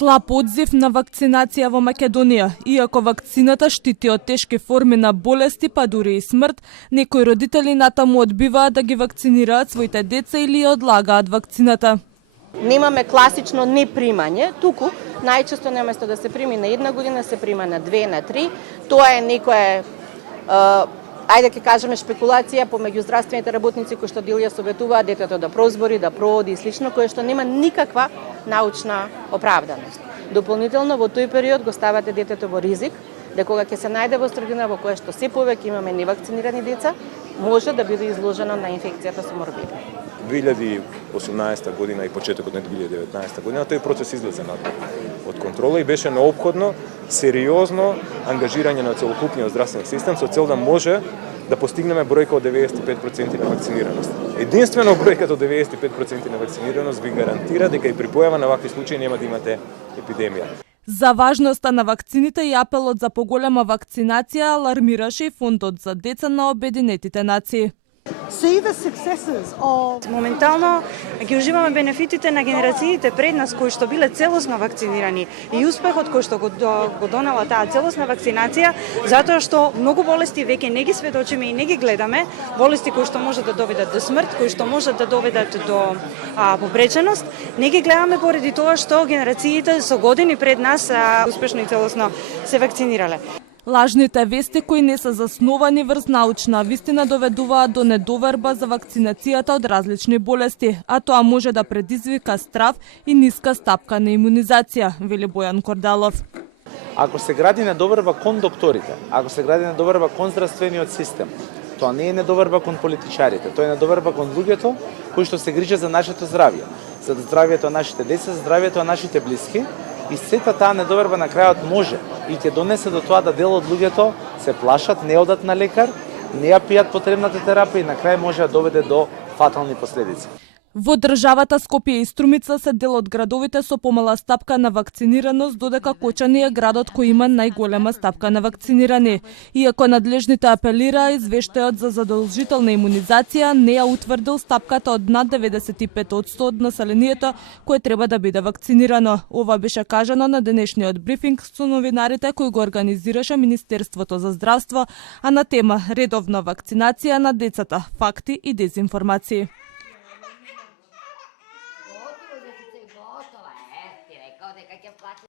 Слаб одзив на вакцинација во Македонија. Иако вакцината штити од тешки форми на болести, па дури и смрт, некои родители натаму одбиваат да ги вакцинираат своите деца или ја одлагаат вакцината. Немаме класично непримање, туку најчесто наместо да се прими на 1 година, се прима на 2, на 3. Тоа е некое ајде ќе кажеме шпекулација помеѓу здравствените работници кои што дели ја советуваат детето да прозбори, да проводи и слично, кое што нема никаква научна оправданост. Дополнително во тој период го ставате детето во ризик, дека кога ќе се најде во средина во која што се повеќе имаме невакцинирани деца, може да биде изложено на инфекцијата со морбили. 2018 година и почетокот на 2019 година тој процес излезе од контрола и беше неопходно сериозно ангажирање на целокупниот здравствен систем со цел да може да постигнеме бројка од 95% на вакцинираност. Единствено бројката од 95% на вакцинираност ви гарантира дека и при појава на вакви случаи нема да имате епидемија. За важноста на вакцините и апелот за поголема вакцинација алармираше и Фондот за деца на Обединетите нации. Моментално ги уживаме бенефитите на генерациите пред нас кои што биле целосно вакцинирани и успехот кој што го донела таа целосна вакцинација, затоа што многу болести веќе не ги сведочиме и не ги гледаме, болести кои што можат да доведат до смрт, кои што можат да доведат до повреженост, не ги гледаме поради тоа што генерациите со години пред нас успешно и целосно се вакцинирале. Лажните вести кои не се засновани врз научна вистина доведуваат до недоверба за вакцинацијата од различни болести, а тоа може да предизвика страв и ниска стапка на имунизација, вели Бојан Кордалов. Ако се гради недоверба кон докторите, ако се гради недоверба кон здравствениот систем, тоа не е недоверба кон политичарите, тоа е недоверба кон луѓето кои што се грижат за нашето здравје, за здравјето на нашите деца, за здравјето на нашите блиски. И сета таа недоверба на крајот може и ќе донесе до тоа да дел од луѓето се плашат, не одат на лекар, не ја пијат потребната терапија и на крај може да доведе до фатални последици. Во државата Скопје и Струмица се дел од градовите со помала стапка на вакцинираност, додека Кочани е градот кој има најголема стапка на вакцинирани. Иако надлежните апелираа, извештајот за задолжителна имунизација не ја утврдил стапката од над 95% од населението кое треба да биде вакцинирано. Ова беше кажано на денешниот брифинг со новинарите кој го организираше Министерството за здравство, а на тема редовна вакцинација на децата, факти и дезинформации.